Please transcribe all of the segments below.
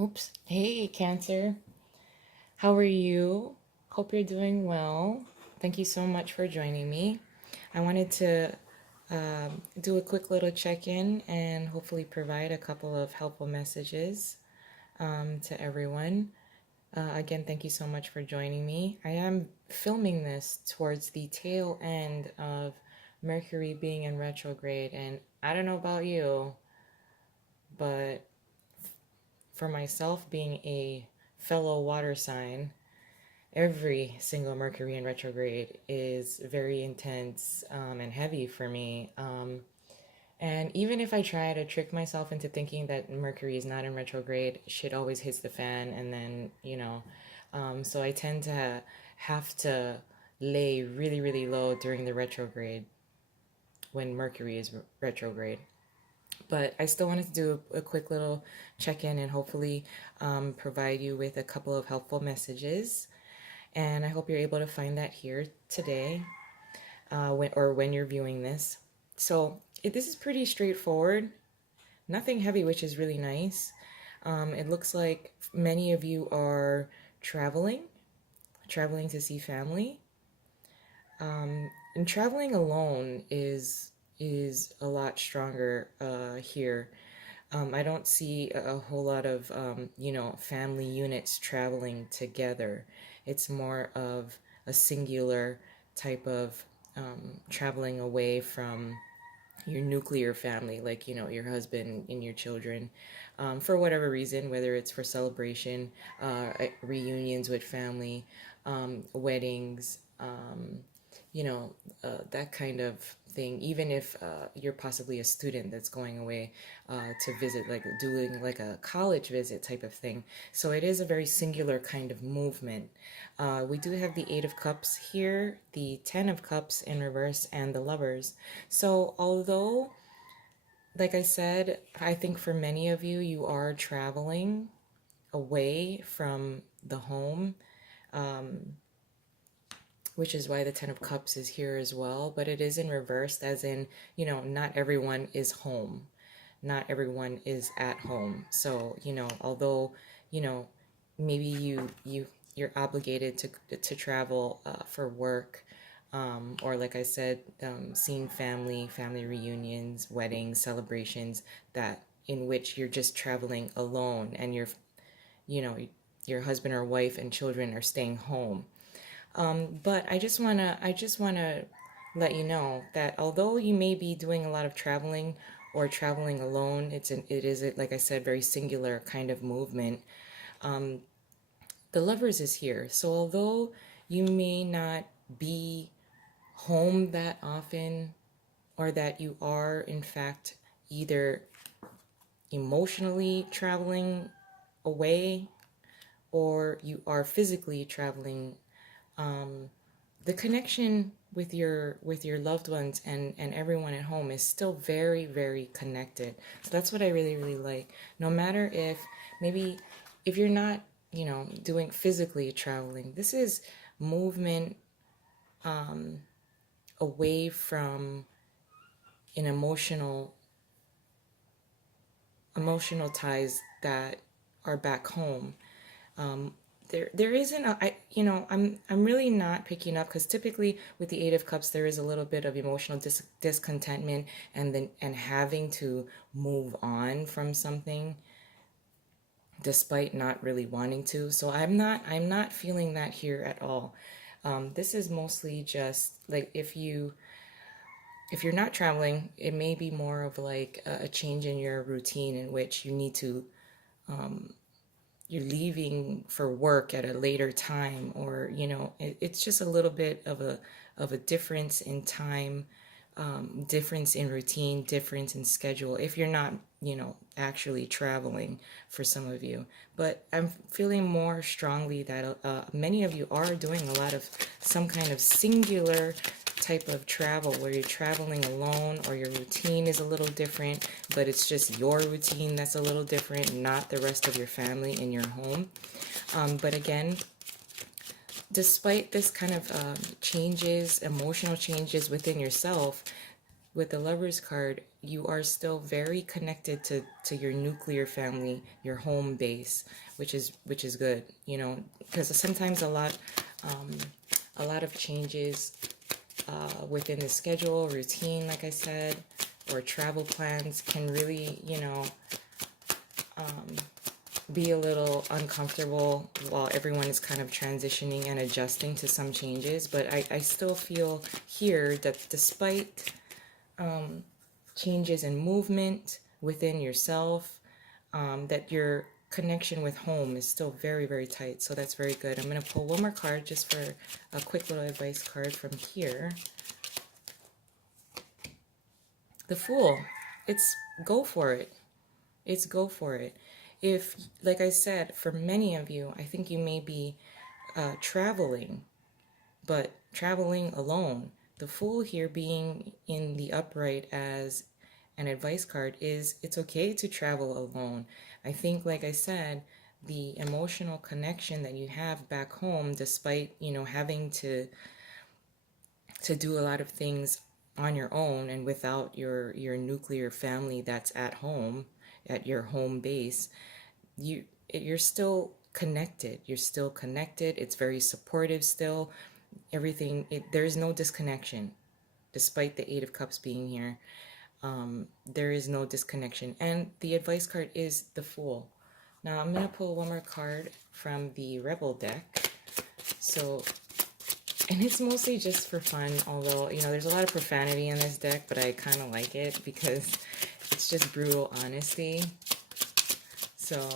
Oops. Hey, Cancer. How are you? Hope you're doing well. Thank you so much for joining me. I wanted to do a quick little check in and hopefully provide a couple of helpful messages to everyone. Again, thank you so much for joining me. I am filming this towards the tail end of Mercury being in retrograde, and I don't know about you, but for myself being a fellow water sign, every single Mercury in retrograde is very intense and heavy for me. And even if I try to trick myself into thinking that Mercury is not in retrograde, shit always hits the fan, and then. So I tend to have to lay really, really low during the retrograde when Mercury is retrograde. But I still wanted to do a quick little check in and hopefully provide you with a couple of helpful messages. And I hope you're able to find that here today when you're viewing this. So this is pretty straightforward, nothing heavy, which is really nice. It looks like many of you are traveling to see family. And traveling alone is a lot stronger here. I don't see a whole lot of family units traveling together. It's more of a singular type of traveling away from your nuclear family, like your husband and your children, for whatever reason, whether it's for celebration, reunions with family, weddings, that kind of thing. Even if you're possibly a student that's going away to visit, like doing like a college visit type of thing. So it is a very singular kind of movement. We do have the Eight of Cups here, the Ten of Cups in reverse, and the Lovers. So although, like I said, I think for many of you, you are traveling away from the home. Which is why the Ten of Cups is here as well, but it is in reverse, as in, not everyone is home. Not everyone is at home. So, although, you know, maybe you're obligated to travel for work, or like I said, seeing family reunions, weddings, celebrations, that in which you're just traveling alone and you know, your husband or wife and children are staying home. But I just wanna let you know that although you may be doing a lot of traveling or traveling alone, it is like I said, very singular kind of movement. Um, the Lovers is here, so although you may not be home that often, or that you are in fact either emotionally traveling away or you are physically traveling, the connection with your loved ones and everyone at home is still very, very connected. So that's what I really, really like. No matter if maybe if you're not, doing physically traveling, this is movement away from an emotional ties that are back home. There isn't I'm really not picking up, because typically with the Eight of Cups there is a little bit of emotional discontentment, and having to move on from something despite not really wanting to. So I'm not feeling that here at all. This is mostly just like if you're not traveling, it may be more of like a change in your routine in which you need to you're leaving for work at a later time, or it's just a little bit of a difference in time, difference in routine, difference in schedule, if you're not actually traveling, for some of you. But I'm feeling more strongly that many of you are doing a lot of some kind of singular type of travel, where you're traveling alone, or your routine is a little different, but it's just your routine that's a little different, not the rest of your family in your home. But again, despite this kind of changes, emotional changes within yourself, with the Lovers card, you are still very connected to your nuclear family, your home base, which is good, you know, because sometimes um, a lot of changes within the schedule, routine, like I said, or travel plans can really, you know, be a little uncomfortable while everyone is kind of transitioning and adjusting to some changes. But I still feel here that despite changes in movement within yourself, that your connection with home is still very, very tight. So that's very good. I'm going to pull one more card just for a quick little advice card from here. The Fool. It's go for it. It's go for it. If, like I said, for many of you, I think you may be traveling, but traveling alone. The Fool here being in the upright as an advice card is it's okay to travel alone. I think, like I said, the emotional connection that you have back home, despite, you know, having to do a lot of things on your own and without your nuclear family that's at home, at your home base, you're still connected. You're still connected. It's very supportive still. Everything, there's no disconnection despite the Eight of Cups being here. There is no disconnection, and the advice card is the Fool. Now I'm gonna pull one more card from the Rebel deck. So, and it's mostly just for fun, although, you know, there's a lot of profanity in this deck, but I kind of like it because it's just brutal honesty. So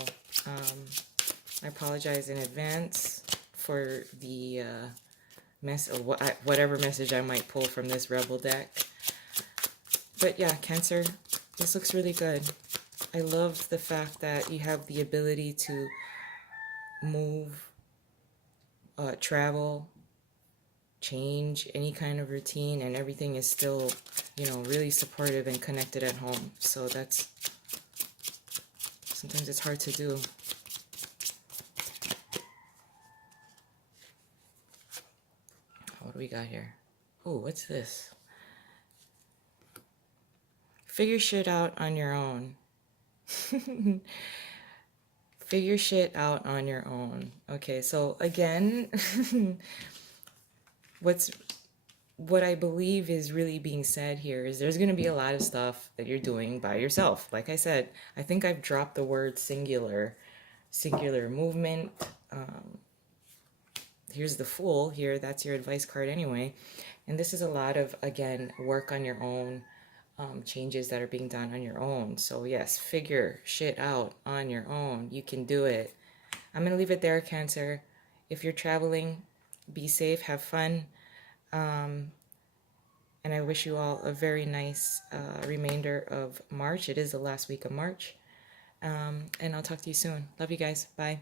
I apologize in advance for the whatever message I might pull from this Rebel deck. But yeah, Cancer, this looks really good. I love the fact that you have the ability to move, travel, change any kind of routine, and everything is still, you know, really supportive and connected at home. So that's, sometimes it's hard to do. What do we got here? Oh, what's this? Figure shit out on your own. Figure shit out on your own. Okay, so again, what I believe is really being said here is there's going to be a lot of stuff that you're doing by yourself. Like I said, I think I've dropped the word singular movement. Here's the Fool here. That's your advice card anyway. And this is a lot of, again, work on your own, changes that are being done on your own. So yes, figure shit out on your own. You can do it. I'm going to leave it there, Cancer. If you're traveling, be safe, have fun. And I wish you all a very nice remainder of March. It is the last week of March. And I'll talk to you soon. Love you guys. Bye.